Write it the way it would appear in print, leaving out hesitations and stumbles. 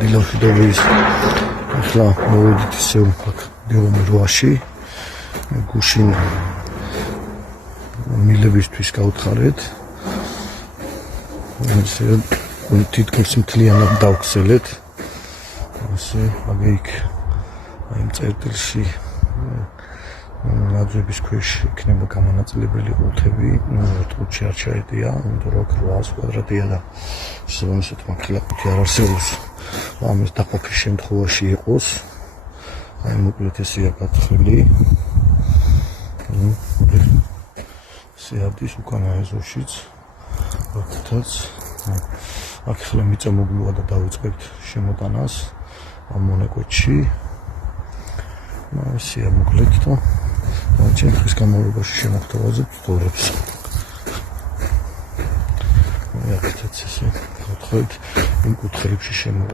დილამშვიდობის. ახლა მოვედით ისევ აქ დიომირვაში. გუშინ მილებისთვის გავთხარეთ. ესე თითქმის მთლიანად დავქცელეთ. ასე მაგეიქ აი წერტილში ნაძვების ქვეშ იქნება გამონაწილებელი ყუთები, ერთ ყუთში არ ჩაედია, იმიტომ რომ 800 კვადრატია და შესაბამისად მაგხილა ყუთი არ არსებობს. ამის დაყოფის შემთხვევაში იყოს. აი მოკლედ ესეა გათხრილი. შეადის უკანა ეზოშიც. როდესაც აქ ხლა მიწა მოგლუა და დავიწყებთ შემოტანას ამ მონაკვეთში. ესეა მოკლედ და ჩვენ დღის განმავლობაში შემოგთავაზებთ თორებს. აი აქეთაც ესე გათხრით იმ კუთხეებში შემო